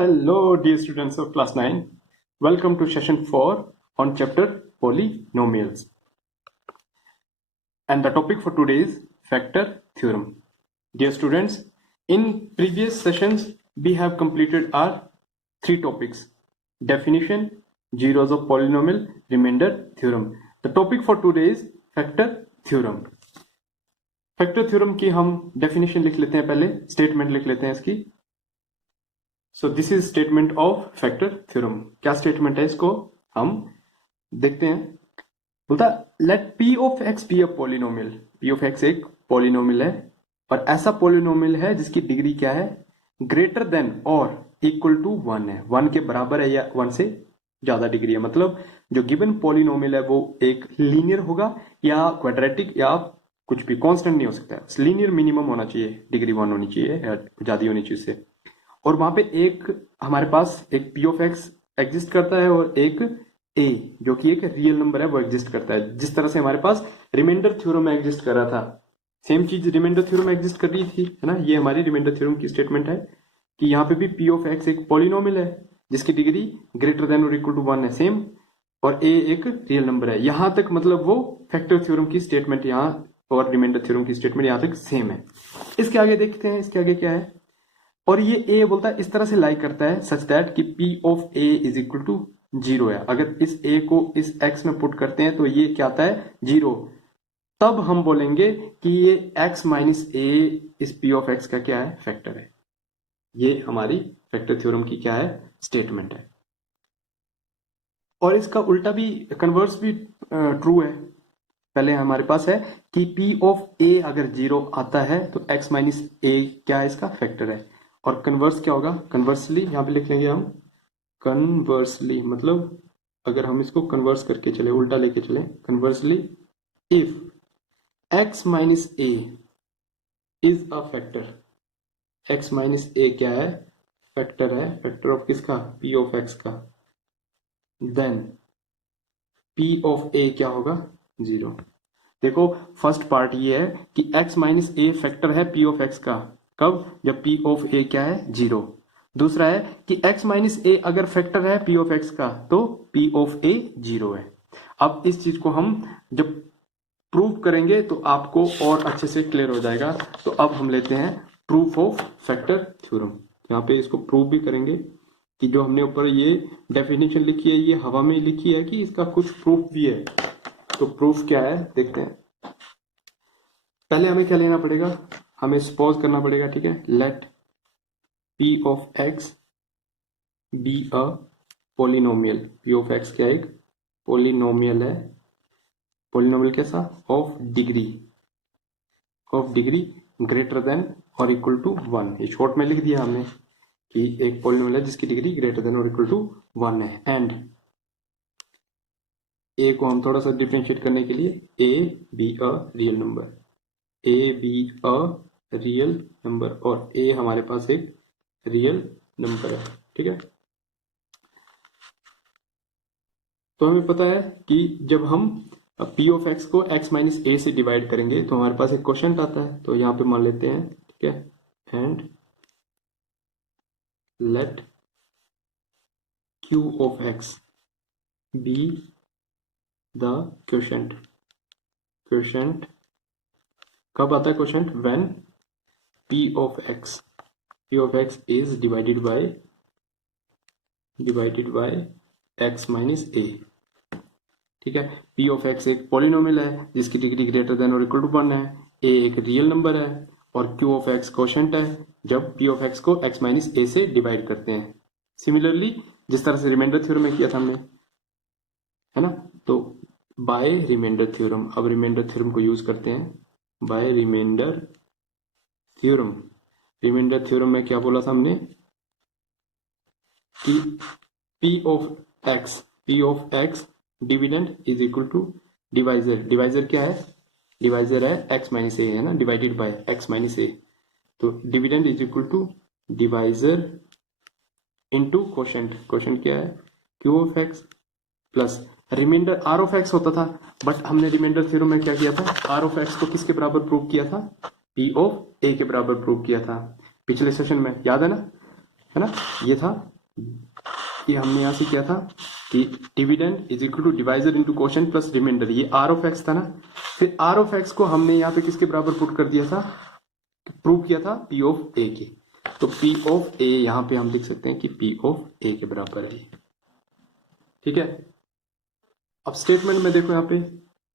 Hello, dear students of class 9. Welcome to session 4 on chapter polynomials. And the topic for today is factor theorem. Dear students, in previous sessions, we have completed our three topics: definition, zeros of polynomial, remainder theorem. The topic for today is factor theorem. Factor theorem की हम definition लिख लेते हैं, पहले statement लिख लेते हैं इसकी. So this is statement of factor theorem. क्या स्टेटमेंट है इसको हम देखते हैं. बोलता let P of x be a polynomial. P of X एक पॉलिनोमियल है और ऐसा पॉलिनोमियल है जिसकी डिग्री क्या है, ग्रेटर देन और इक्वल टू 1 है. 1 के बराबर है या 1 से ज्यादा डिग्री है. मतलब जो गिवन पॉलिनोमियल है वो एक लीनियर होगा या क्वाड्रेटिक या कुछ भी, कांस्टेंट नहीं हो सकता है. लीनियर मिनिमम होना चाहिए, डिग्री 1 होनी चाहिए या ज्यादा होनी चाहिए उससे. और वहां पे एक हमारे पास एक पी ऑफ एक्स एग्जिस्ट करता है और एक ए जो कि एक रियल नंबर है वो एग्जिस्ट करता है. जिस तरह से हमारे पास रिमाइंडर थ्योरम में एग्जिस्ट कर रहा था, सेम चीज रिमाइंडर थ्योरम में एग्जिस्ट कर रही थी, है ना. ये हमारी रिमाइंडर थ्योरम की स्टेटमेंट है कि यहाँ पे भी पी ऑफ एक्स एक पॉलिनोमियल है जिसकी डिग्री ग्रेटर देन और इक्वल टू 1 है, सेम, और ए एक रियल नंबर है. यहां तक मतलब वो फैक्टर थ्योरम की स्टेटमेंट यहाँ और रिमाइंडर थ्योरम की स्टेटमेंट यहां तक सेम है. इसके आगे देखते हैं इसके आगे क्या है. और ये ए बोलता है इस तरह से लाई करता है सच दैट कि P of A is equal to 0 है. अगर इस ए को इस एक्स में पुट करते हैं तो ये क्या आता है, 0. तब हम बोलेंगे कि ये एक्स माइनस ए इस पी ऑफ एक्स का क्या है, फैक्टर है. ये हमारी फैक्टर थ्योरम की क्या है, स्टेटमेंट है. और इसका उल्टा भी, कन्वर्स भी ट्रू है. पहले हमारे पास है कि P ऑफ A अगर 0 आता है तो x माइनस ए क्या है, इसका फैक्टर है. और कन्वर्स क्या होगा, कन्वर्सली यहां पे लिख लेंगे हम. कन्वर्सली मतलब अगर हम इसको कन्वर्स करके चले, उल्टा लेके चले, conversely if x minus A is a factor, x minus a क्या है, फैक्टर है. फैक्टर ऑफ किसका, P ऑफ x का. देन P ऑफ A क्या होगा, 0. देखो फर्स्ट पार्ट ये है कि x माइनस ए फैक्टर है P ऑफ x का. कब, जब P ऑफ A क्या है, 0. दूसरा है कि x माइनस ए अगर फैक्टर है P ऑफ x का तो P ऑफ A 0 है. अब इस चीज को हम जब प्रूव करेंगे तो आपको और अच्छे से क्लियर हो जाएगा. तो अब हम लेते हैं प्रूफ ऑफ फैक्टर थ्योरम. यहाँ पे इसको प्रूव भी करेंगे कि जो हमने ऊपर ये डेफिनेशन लिखी है ये हवा में लिखी है कि इसका कुछ प्रूफ भी है. तो प्रूफ क्या है देखते हैं. पहले हमें क्या लेना पड़ेगा, हमें सपोज करना पड़ेगा, ठीक है. Let P of x be a polynomial. P of X क्या एक पॉलिनोमियल है. पॉलिनोमियल कैसा, ऑफ डिग्री ग्रेटर देन और इक्वल टू 1. ये शॉर्ट में लिख दिया हमने कि एक पॉलिनोमियल है जिसकी डिग्री ग्रेटर देन और इक्वल टू 1 है. एंड ए को हम थोड़ा सा डिफरेंशिएट करने के लिए ए be a real number, A be a real number, और ए हमारे पास एक रियल नंबर है, ठीक है. तो हमें पता है कि जब हम पी ऑफ एक्स को एक्स माइनस ए से डिवाइड करेंगे तो हमारे पास एक क्वोशंट आता है. तो यहां पे मान लेते हैं, ठीक है. And let q of x be the quotient. Quotient कब आता है quotient, when p of x is divided by x minus a, ठीक है. p ऑफ x एक पॉलिनोमियल है जिसकी डिग्री ग्रेटर देन और इक्वल टू 1 है. a एक रियल नंबर है और q ऑफ x क्वोशंट है जब p ऑफ x को x माइनस ए से डिवाइड करते हैं. सिमिलरली जिस तरह से रिमाइंडर थ्योरम में किया था हमने, है ना. तो बाय रिमाइंडर थ्योरम, अब रिमाइंडर थ्योरम को यूज करते हैं. By remainder theorem, remainder theorem में क्या बोला था हमने कि P of x dividend is equal to divisor. Divisor क्या है, डिवाइजर है x माइनस ए, है ना, divided by x minus A. तो dividend is equal to divisor into quotient. Quotient क्या है, Q of x plus remainder R of x होता था. बट हमने रिमाइंडर थ्योरम में क्या किया था, R ऑफ x को किसके बराबर प्रूव किया था, P ऑफ A के बराबर प्रूव किया था पिछले सेशन में, याद है ना. है ना, ये था कि हमने यहाँ से किया था कि dividend is equal to divisor into quotient plus remainder, ये आर ऑफ एक्स था ना। फिर आर ऑफ एक्स को हमने यहाँ पे किसके बराबर पुट कर दिया था, प्रूव किया था पी ऑफ ए के। तो पी ऑफ ए यहाँ पे हम लिख सकते हैं कि पी ऑफ ए के बराबर है, ठीक है। अब स्टेटमेंट में देखो यहाँ पे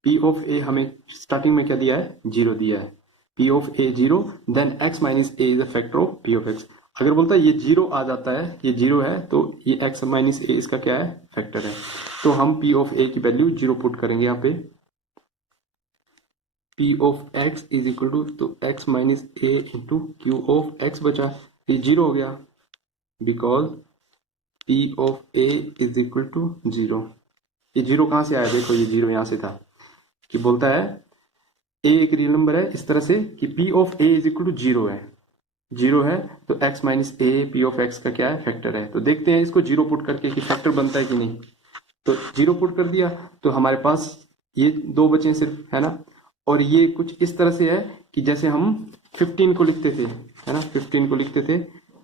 पी ऑफ ए हमें स्टार्टिंग में क्या दिया है, 0 दिया है। P of A 0, then X minus A is a factor of P of X. अगर बोलता है ये 0 आ जाता है, ये 0 है, तो ये एक्स माइनस ए इसका क्या है, फैक्टर है। तो हम पी ऑफ ए की वैल्यू 0 पुट करेंगे यहाँ पे। P of x is equal to, तो x minus A into Q of x बचा, ये 0 हो गया, because p of A is equal to 0। ये 0 कहां से आया, देखो ये 0 यहां से था, कि बोलता है ए एक रियल नंबर है इस तरह से कि P of A is equal to 0 है, 0 है, तो x minus A P of X का क्या है, फैक्टर है। तो देखते हैं इसको 0 पुट करके कि फैक्टर बनता है कि नहीं। तो 0 पुट कर दिया तो हमारे पास ये 2 बचे सिर्फ, है ना। और ये कुछ इस तरह से है कि जैसे हम 15 को लिखते थे, है ना, 15 को लिखते थे,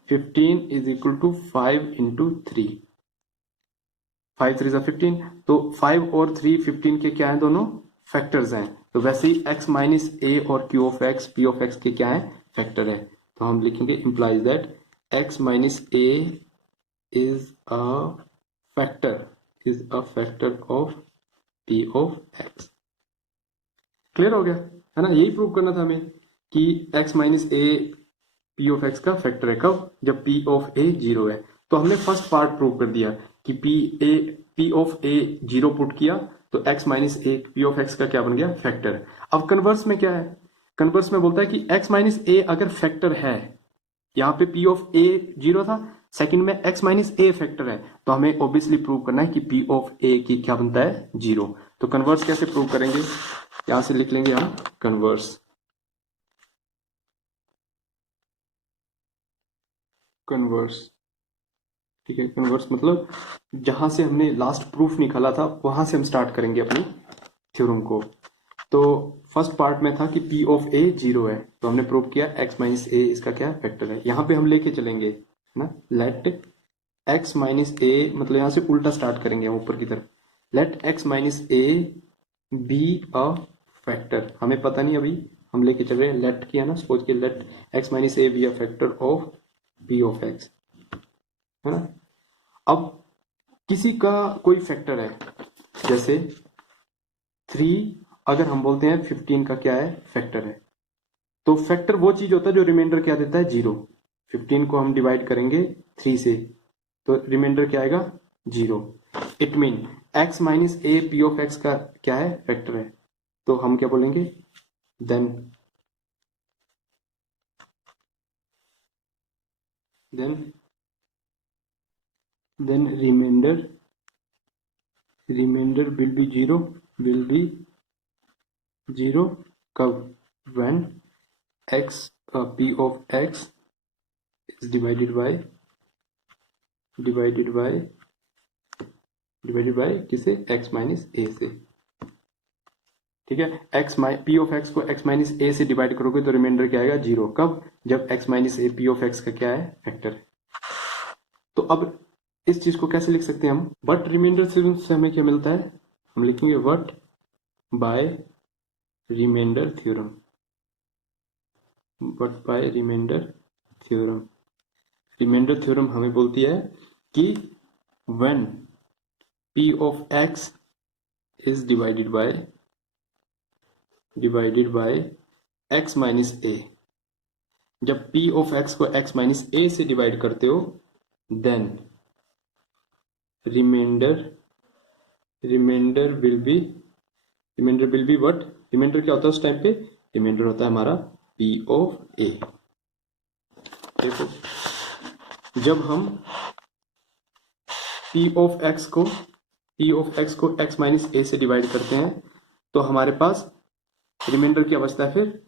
15 इज इक्वल टू 5 इंटू 3, 5 3 15, तो 5 और 3 15 के क्या है, दोनों फैक्टर्स हैं। तो वैसे ही x माइनस ए और q of x P of x के क्या है, फैक्टर है। तो हम लिखेंगे implies that x minus A is a factor of p of x. Clear हो गया, है ना। यही प्रूव करना था हमें कि x minus A P of X का फैक्टर है, कब, जब p ऑफ ए 0 है। तो हमने फर्स्ट पार्ट प्रूव कर दिया कि पी ऑफ ए 0 पुट किया तो x minus A P of X का क्या बन गया, फैक्टर। अब कन्वर्स में क्या है, कन्वर्स में बोलता है कि x माइनस ए अगर फैक्टर है, यहाँ पे p ऑफ ए 0 था, सेकंड में x माइनस ए फैक्टर है, तो हमें ऑब्वियसली प्रूव करना है कि p ऑफ ए की क्या बनता है, 0। तो कन्वर्स कैसे प्रूव करेंगे, यहां से लिख लेंगे हम कन्वर्स। कन्वर्स, ठीक है, कन्वर्स मतलब जहां से हमने लास्ट प्रूफ निकाला था वहां से हम स्टार्ट करेंगे अपनी थ्योरम को। तो फर्स्ट पार्ट में था कि p ऑफ a 0 है, तो हमने प्रूव किया x माइनस ए इसका क्या फैक्टर है। यहाँ पे हम लेके चलेंगे ना, लेट x माइनस ए, मतलब यहाँ से उल्टा स्टार्ट करेंगे हम ऊपर की तरफ, let x minus A be a factor. हमें पता नहीं, अभी हम लेके चल रहे हैं, लेट किया ना, सपोज के let x minus A be a factor of p of x, है ना। अब किसी का कोई फैक्टर है, जैसे 3 अगर हम बोलते हैं 15 का क्या है, फैक्टर है, तो फैक्टर वो चीज होता है जो रिमाइंडर क्या देता है, 0। 15 को हम डिवाइड करेंगे 3 से, तो रिमाइंडर क्या आएगा, 0। It mean x minus A P of X का क्या है, फैक्टर है। तो हम क्या बोलेंगे, देन रिमाइंडर विल बी 0 कब, when x p of x is divided by किसे, x माइनस ए से, ठीक है। p ऑफ x को x माइनस ए से डिवाइड करोगे तो रिमाइंडर क्या आएगा, 0, कब, जब x minus A P of X का क्या है, फैक्टर। तो अब इस चीज को कैसे लिख सकते हैं हम, बट रिमाइंडर थ्योरम से हमें क्या मिलता है, हम लिखेंगे what by remainder theorem, but by remainder theorem. Remainder theorem हमें बोलती है कि when p of x is divided by x minus a, जब p ऑफ x को x माइनस ए से डिवाइड करते हो, then remainder will be what, remainder क्या होता है उस टाइम पे, रिमाइंडर होता है हमारा p ऑफ a। देखो जब हम p ऑफ x को x माइनस ए से डिवाइड करते हैं तो हमारे पास रिमाइंडर क्या बचता है, फिर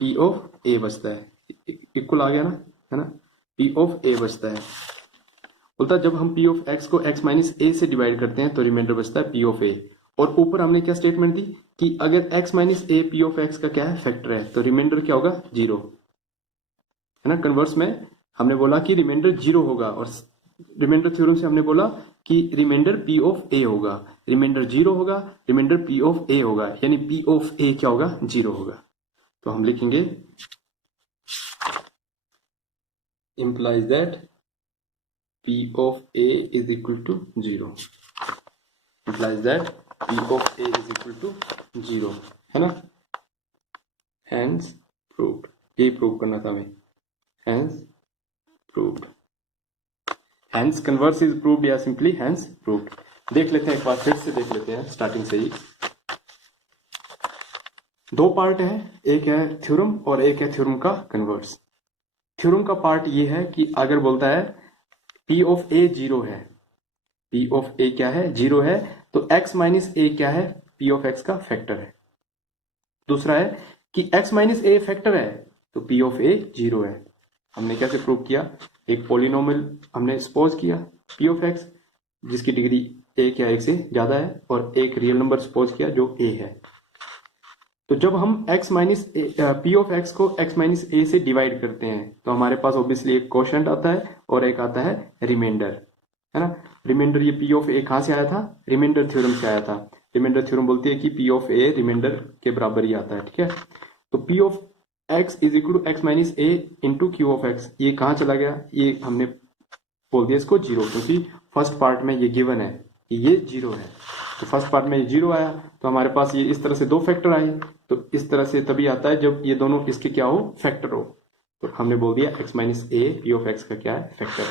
p ऑफ a बचता है, इक्वल आ गया ना, है ना, p ऑफ a बचता है। बोलता जब हम p ऑफ x को x माइनस ए से डिवाइड करते हैं तो रिमाइंडर बचता है p ऑफ a। और ऊपर हमने क्या स्टेटमेंट दी कि अगर x minus A P of X का क्या है, फैक्टर है, तो रिमाइंडर क्या होगा, 0, है ना। कन्वर्स में हमने बोला कि रिमाइंडर 0 होगा, और रिमाइंडर थ्योरम से हमने बोला कि रिमाइंडर पी ऑफ ए होगा, रिमाइंडर 0 होगा, रिमाइंडर पी ऑफ ए होगा, यानी पी ऑफ ए क्या होगा, 0 होगा। तो हम लिखेंगे implies that p of a is equal to 0, implies that p of a is equal to 0, है ना। hence proved, यही प्रूव करना था हमें, hence proved, hence converse is proved या simply hence proved। देख लेते हैं एक बार, फिर से देख लेते हैं स्टार्टिंग से ही। दो पार्ट है, एक है थ्योरम और एक है थ्योरम का कन्वर्स। थ्योरम का पार्ट ये है कि अगर बोलता है P ऑफ A 0 है, P ऑफ A क्या है, 0 है, तो x माइनस A क्या है, P ऑफ x का फैक्टर है। दूसरा है कि x माइनस A फैक्टर है, तो P ऑफ A 0 है। हमने कैसे प्रूव किया, एक पॉलिनोमियल हमने सपोज किया P ऑफ x जिसकी डिग्री एक या एक से ज्यादा है, और एक रियल नंबर सपोज किया जो A है। तो जब हम x minus P of x को x माइनस ए से डिवाइड करते हैं, तो हमारे पास ऑब्वियसली एक कोशेंट आता है और एक आता है रिमाइंडर, है ना। रिमाइंडर, ये पी ऑफ ए कहां से आया था, रिमाइंडर थ्योरम से आया था। रिमाइंडर थ्योरम बोलती है कि पी ऑफ ए रिमाइंडर के बराबर ही आता है, ठीक है। तो P of x is equal to X minus A into Q of x, ये कहां चला गया, ये हमने बोल दिया इसको 0, क्योंकि फर्स्ट पार्ट में ये गिवन है कि ये 0 है। तो फर्स्ट पार्ट में ये 0 आया, तो हमारे पास ये इस तरह से दो फैक्टर आए। तो इस तरह से तभी आता है जब ये दोनों इसके क्या हो, फैक्टर हो। तो हमने बोल दिया x minus A P of x का क्या है, फैक्टर है।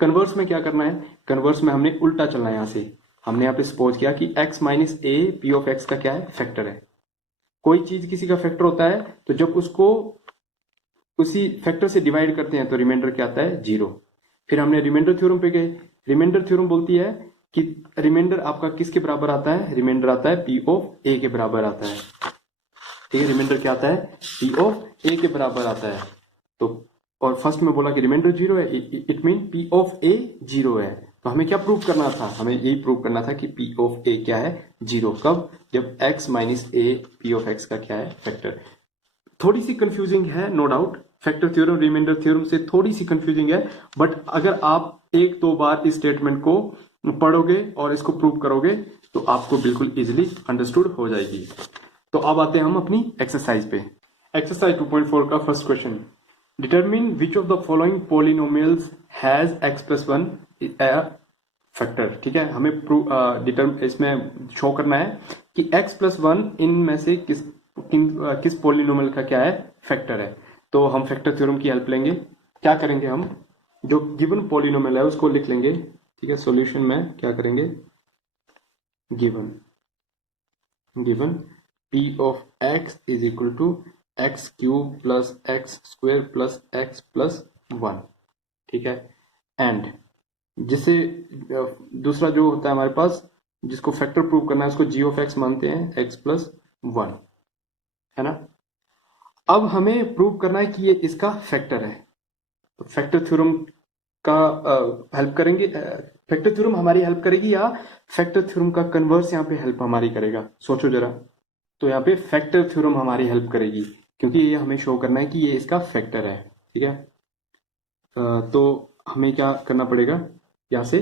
कन्वर्स में क्या करना है, कन्वर्स में हमने उल्टा चलना है। यहां से हमने यहाँ पे सपोज किया कि x minus A P of x का क्या है, फैक्टर है। कोई चीज किसी का फैक्टर होता है, तो जब उसको उसी फैक्टर से डिवाइड करते हैं तो रिमाइंडर क्या आता है, 0। फिर हमने रिमाइंडर थ्योरम पे गए। रिमाइंडर थ्योरम बोलती है कि रिमाइंडर आपका किसके बराबर आता है, रिमाइंडर आता है पी ऑफ ए के बराबर आता है, ठीक है। रिमाइंडर क्या आता है, पी ऑफ ए के बराबर आता है। तो और फर्स्ट में बोला कि रिमाइंडर 0 है, it mean P of A 0 है। तो हमें क्या प्रूव करना था, हमें यही प्रूव करना था कि पी ऑफ ए क्या है, 0। कब, जब x minus A P of x का क्या है, फैक्टर। थोड़ी सी कंफ्यूजिंग है, no doubt, factor theorem remainder theorem से थोड़ी सी कंफ्यूजिंग है, बट अगर आप एक दो बार इस स्टेटमेंट को पढ़ोगे और इसको प्रूव करोगे तो आपको बिल्कुल इजीली अंडरस्टूड हो जाएगी। तो अब आते हैं हम अपनी एक्सरसाइज पे। एक्सरसाइज 2.4 का first question, determine which of the following polynomials has x plus 1 factor, ठीक है। हमें इसमें शो करना है कि x प्लस 1 इनमें से किस पॉलिनोमियल का क्या है, फैक्टर है। तो हम फैक्टर थ्योरम की हेल्प लेंगे। क्या करेंगे, हम जो गिवन पॉलिनोमियल है उसको लिख लेंगे, ठीक है। सॉल्यूशन में क्या करेंगे, given p of x is equal to X cube plus X square plus X plus 1, ठीक है। एंड जिसे दूसरा जो होता है हमारे पास, जिसको फैक्टर प्रूव करना है, उसको g ऑफ x मानते हैं x प्लस 1, है ना। अब हमें प्रूव करना है कि ये इसका फैक्टर है। तो फैक्टर थ्योरम का हेल्प करेंगे, फैक्टर थ्योरम हमारी हेल्प करेगी या फैक्टर थ्योरम का कन्वर्स यहाँ पे हेल्प हमारी करेगा, सोचो जरा। तो यहाँ पे फैक्टर थ्योरम हमारी हेल्प करेगी, क्योंकि ये हमें शो करना है कि ये इसका फैक्टर है, ठीक है। तो हमें क्या करना पड़ेगा, यहाँ से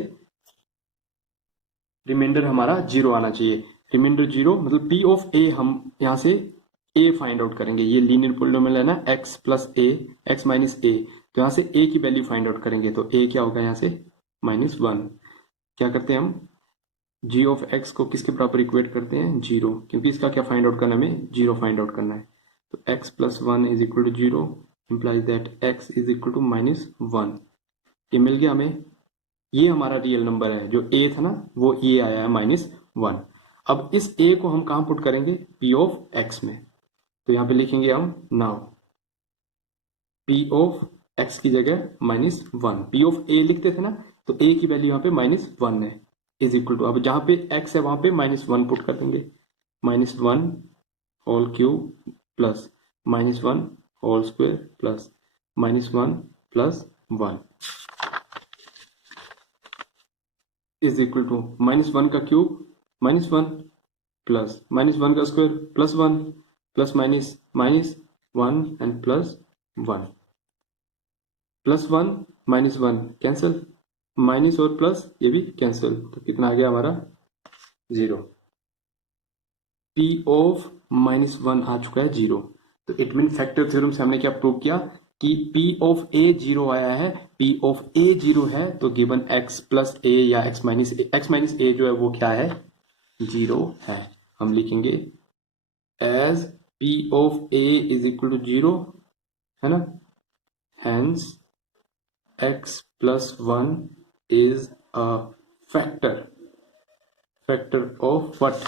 रिमाइंडर हमारा 0 आना चाहिए। रिमाइंडर 0 मतलब पी ऑफ ए, हम यहाँ से ए फाइंड आउट करेंगे। ये लीनियर पॉलिनोमियल है ना, x plus A x minus A, तो यहाँ से a की वैल्यू फाइंड आउट करेंगे। तो a क्या होगा यहाँ से, -1। क्या करते हैं हम, g ऑफ x को किसके बराबर इक्वेट करते हैं, 0, क्योंकि इसका क्या फाइंड आउट करना है, हमें 0 फाइंड आउट करना है। तो x plus 1 is equal to 0 implies that x is equal to -1। ये मिल गया हमें, ये हमारा रियल नंबर है। जो a था ना, वो ये आया है -1। अब इस a को हम कहाँ पुट करेंगे, p ऑफ x में। तो यहाँ पे लिखेंगे हम नाउ p ऑफ x की जगह -1, p ऑफ a लिखते थे ना, तो a की वैल्यू यहाँ पे -1 है, इज इक्वल टू, अब जहां पे x है वहां पे -1 पुट कर देंगे। -1 whole cube plus -1 whole square plus -1 plus 1 is equal to -1 का क्यूब -1 प्लस -1 का square plus 1 plus minus -1 and plus 1। Plus one minus one cancel, minus और प्लस ये भी कैंसिल, तो कितना आ गया हमारा 0। P ऑफ माइनस वन आ चुका है 0। तो इट मीन फैक्टर थ्योरम से हमने क्या प्रूव किया कि P ऑफ A 0 आया है, P ऑफ A 0 है तो गिवन x प्लस a या x माइनस a जो है वो क्या है 0 है। हम लिखेंगे as P of A is equal to 0 है ना, hence x plus 1 is a factor of what?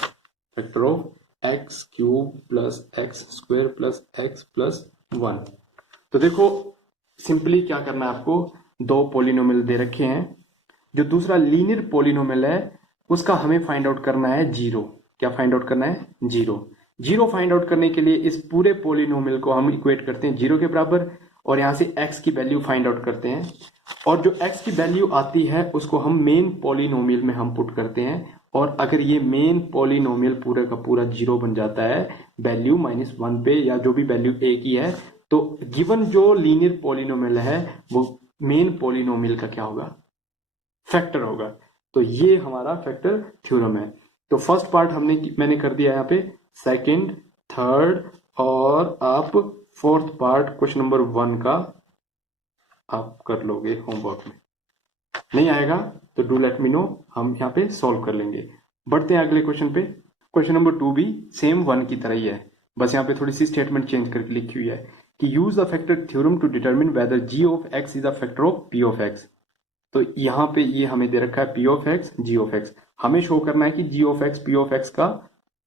Factor of x cube plus x square plus x plus 1। तो देखो सिंपली क्या करना है आपको, दो पोलिनोमियल दे रखे हैं, जो दूसरा लीनियर पोलिनोमियल है उसका हमें फाइंड आउट करना है 0। क्या फाइंड आउट करना है 0। 0 फाइंड आउट करने के लिए इस पूरे पोलिनोमियल को हम इक्वेट करते हैं 0 के बराबर और यहां से x की वैल्यू फाइंड आउट करते हैं, और जो x की वैल्यू आती है उसको हम मेन पोलिनोमियल में हम पुट करते हैं, और अगर ये मेन पोलिनोमियल पूरे का पूरा 0 बन जाता है वैल्यू -1 पे या जो भी वैल्यू a की है, तो गिवन जो लीनियर पोलिनोमियल है वो मेन पोलिनोमियल का क्या होगा, फैक्टर होगा। तो ये हमारा फैक्टर थ्योरम है। तो फर्स्ट पार्ट मैंने कर दिया यहाँ पे, सेकंड, थर्ड और आप फोर्थ पार्ट क्वेश्चन नंबर 1 का आप कर लोगे होमवर्क में। नहीं आएगा तो डू लेट मी नो, हम यहाँ पे सॉल्व कर लेंगे। बढ़ते हैं अगले क्वेश्चन पे। क्वेश्चन नंबर 2 भी सेम 1 की तरह ही है, बस यहाँ पे थोड़ी सी स्टेटमेंट चेंज करके लिखी हुई है कि use the factor theorem to determine whether g of x is a factor of p of x। तो यहाँ पे ये हमें दे रखा है p of x g of x, हमें शो करना है कि g of x p of x का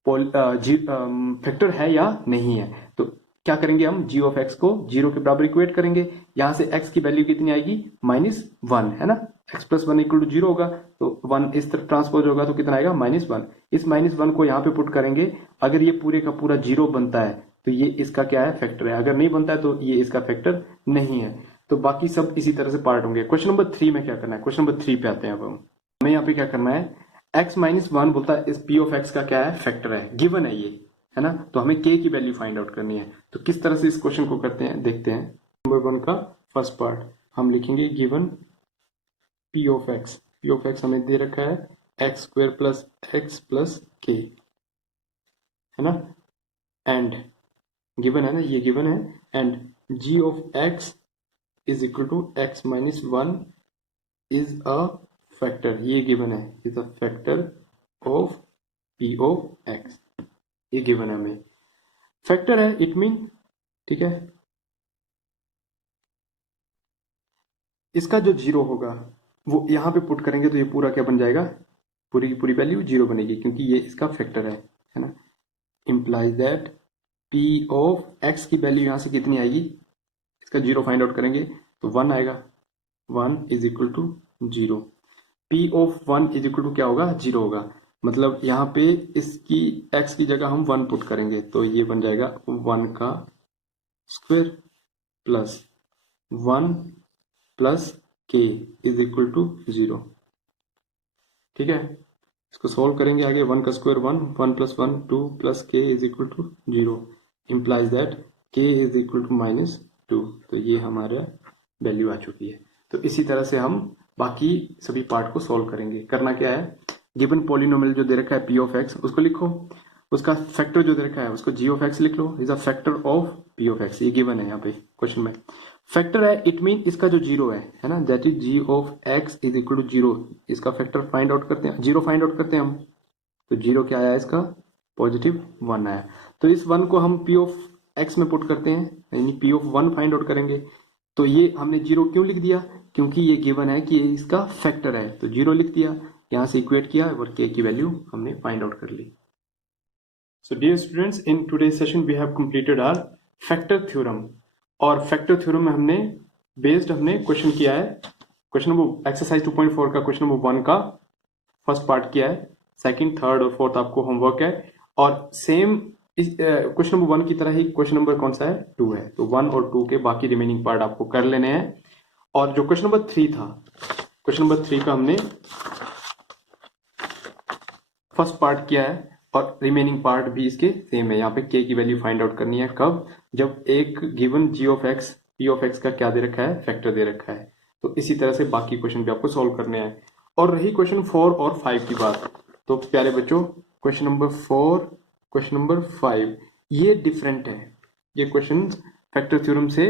फैक्टर है या नहीं है। तो क्या करेंगे हम, g ऑफ x को 0 के बराबर इक्वेट करेंगे, यहां से x की वैल्यू कितनी आएगी -1 है ना, x प्लस 1 इक्वल टू 0 होगा, तो 1 इस तरफ ट्रांसपोज होगा तो कितना आएगा -1। इस -1 को यहाँ पे पुट करेंगे, अगर ये पूरे का पूरा 0 बनता है तो ये इसका क्या है, फैक्टर है, अगर नहीं बनता है तो ये इसका फैक्टर नहीं है। तो बाकी सब इसी तरह से पार्ट होंगे। क्वेश्चन नंबर 3 में क्या करना है, क्वेश्चन नंबर 3 पे आते हैं। अब हमें यहाँ पे क्या करना है, x -1 बोलता है इस p ऑफ x का क्या है, फैक्टर है, गिवन है ये, है ना, तो हमें k की वैल्यू फाइंड आउट करनी है। तो किस तरह से इस क्वेश्चन को करते हैं देखते हैं। नंबर 1 का फर्स्ट पार्ट हम लिखेंगे गिवन p ऑफ x हमें दे रखा है x square plus x plus k, है ना, एंड गिवन है ना, ये गिवन है, and g of x is equal to x -1 is a factor, ये गिवन है, is a factor of p of x, ये गिवन है हमें, फैक्टर है इट मीन, ठीक है। इसका जो 0 होगा वो यहां पे पुट करेंगे तो ये पूरा क्या बन जाएगा, पूरी की पूरी वैल्यू 0 बनेगी क्योंकि ये इसका फैक्टर है ना। Implies that p of x की वैल्यू यहां से कितनी आएगी, इसका 0 फाइंड आउट करेंगे तो 1 आएगा, 1 is equal to 0। p of 1 is equal to क्या होगा, 0 होगा, मतलब यहाँ पे इसकी x की जगह हम 1 पुट करेंगे तो ये बन जाएगा 1 का square plus 1 plus k is equal to 0, ठीक है। इसको सोल्व करेंगे आगे, 1 का square 1, 1 plus 1 2 plus k is equal to 0, implies that k is equal to -2। तो ये हमारा वैल्यू आ चुकी है। तो इसी तरह से हम बाकी सभी पार्ट को सोल्व करेंगे। करना क्या है, गिवन पॉलिनोमियल जो दे रखा है p ऑफ x उसको लिखो, उसका फैक्टर जो दे रखा है उसको g ऑफ x लिख लो, is a factor of p of x, ये गिवन है यहाँ पे क्वेश्चन में, फैक्टर है इट मीन इसका जो 0 है ना, that is g of x is equal to 0, इसका फैक्टर फाइंड आउट करते हैं, 0 फाइंड आउट करते हैं हम, तो 0 क्या आया इसका, +1 आया। तो इस 1 को हम p ऑफ x में पुट करते हैं, यानी p ऑफ 1 फाइंड आउट करेंगे। तो ये हमने 0 क्यों लिख दिया, क्योंकि ये गिवन है कि इसका फैक्टर है, तो 0 लिख दिया, यहां से इक्वेट किया और k की वैल्यू हमने फाइंड आउट कर ली। So dear students, in today's session we have completed our factor theorem, और फैक्टर थ्योरम में हमने क्वेश्चन किया है, क्वेश्चन नंबर एक्सरसाइज 2.4 का क्वेश्चन नंबर 1 का फर्स्ट पार्ट किया है, सेकंड, थर्ड और फोर्थ आपको होमवर्क है, और सेम इस क्वेश्चन नंबर 1 की तरह ही क्वेश्चन नंबर कौन सा है, 2 है, तो 1 और 2 के बाकी रिमेनिंग पार्ट आपको कर लेने हैं। और जो क्वेश्चन नंबर 3 था, क्वेश्चन नंबर 3 का हमने फर्स्ट पार्ट किया है और रिमेनिंग पार्ट भी इसके सेम है। यहाँ पे k की वैल्यू फाइंड आउट करनी है, कब, जब एक given g of x P of X का क्या दे रखा है, फैक्टर दे रखा है। तो इसी तरह से बाकी क्वेश्चन भी आपको सॉल्व करने हैं। और रही क्वेश्चन 4 और 5 की बात, तो प्यारे बच्चों क्वेश्चन नंबर 4, क्वेश्चन नंबर 5 ये डिफरेंट है। ये क्वेश्चन फैक्टर थ्योरम से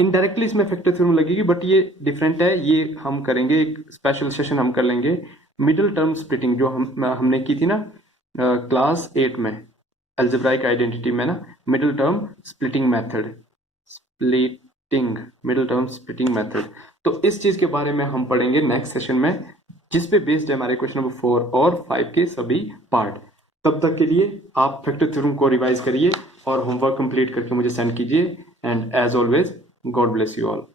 इनडायरेक्टली इसमें फैक्टर थ्योरम लगेगी, बट ये डिफरेंट है। ये हम करेंगे, एक स्पेशल सेशन हम कर लेंगे मिडिल टर्म स्प्लिटिंग, जो हमने की थी ना क्लास 8 में अलजेब्राइक आइडेंटिटी में ना, middle term splitting method, middle term splitting method. तो इस चीज के बारे में हम पढ़ेंगे नेक्स्ट सेशन में, जिस पे बेस्ड है हमारे क्वेश्चन नंबर 4 और 5 के सभी पार्ट। तब तक के लिए आप फैक्टर थ्योरम को रिवाइज करिए और होमवर्क कंप्लीट करके मुझे सेंड कीजिए। And as always, god bless you all.